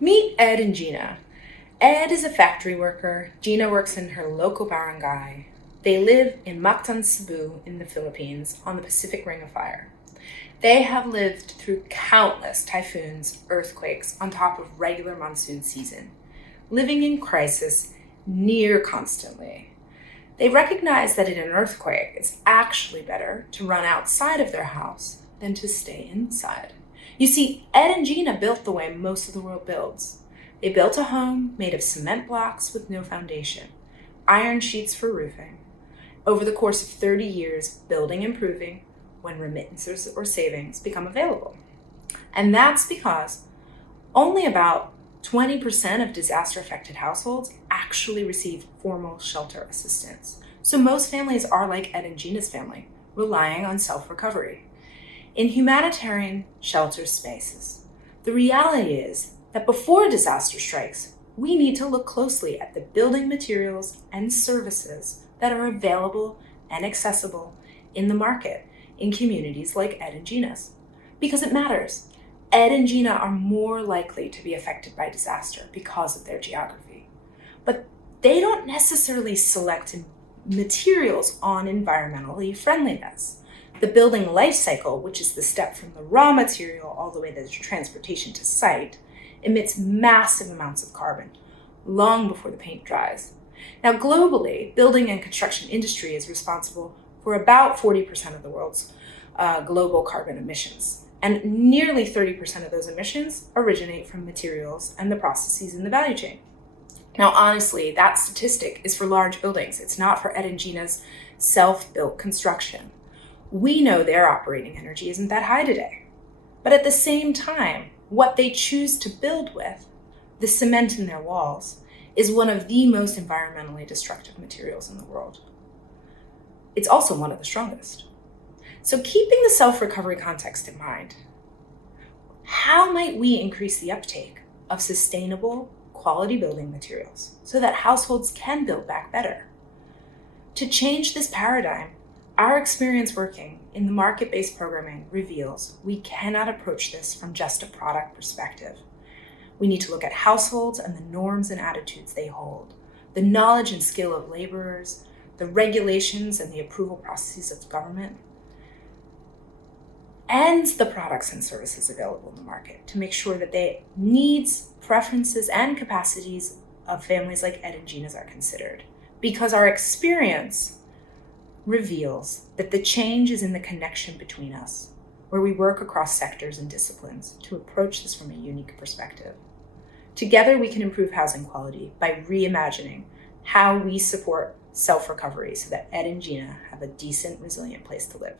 Meet Ed and Gina. Ed is a factory worker. Gina works in her local barangay. They live in Mactan, Cebu in the Philippines on the Pacific Ring of Fire. They have lived through countless typhoons, earthquakes, on top of regular monsoon season, living in crisis near constantly. They recognize that in an earthquake, it's actually better to run outside of their house than to stay inside. You see, Ed and Gina built the way most of the world builds. They built a home made of cement blocks with no foundation, iron sheets for roofing. Over the course of 30 years, building improving when remittances or savings become available. And that's because only about 20% of disaster-affected households actually receive formal shelter assistance. So most families are like Ed and Gina's family, relying on self-recovery. In humanitarian shelter spaces, the reality is that before disaster strikes, we need to look closely at the building materials and services that are available and accessible in the market in communities like Ed and Gina's. Because it matters. Ed and Gina are more likely to be affected by disaster because of their geography. But they don't necessarily select materials on environmentally friendliness. The building life cycle, which is the step from the raw material all the way to the transportation to site, emits massive amounts of carbon long before the paint dries. Now, globally, building and construction industry is responsible for about 40% of the world's global carbon emissions. And nearly 30% of those emissions originate from materials and the processes in the value chain. Now, honestly, that statistic is for large buildings. It's not for Ed and Gina's self-built construction. We know their operating energy isn't that high today. But at the same time, what they choose to build with, the cement in their walls, is one of the most environmentally destructive materials in the world. It's also one of the strongest. So keeping the self-recovery context in mind, how might we increase the uptake of sustainable, quality building materials so that households can build back better? To change this paradigm, our experience working in the market-based programming reveals we cannot approach this from just a product perspective. We need to look at households and the norms and attitudes they hold, the knowledge and skill of laborers, the regulations and the approval processes of government, and the products and services available in the market to make sure that the needs, preferences, and capacities of families like Ed and Gina's are considered. Because our experience reveals that the change is in the connection between us, where we work across sectors and disciplines to approach this from a unique perspective. Together, we can improve housing quality by reimagining how we support self-recovery so that Ed and Gina have a decent, resilient place to live.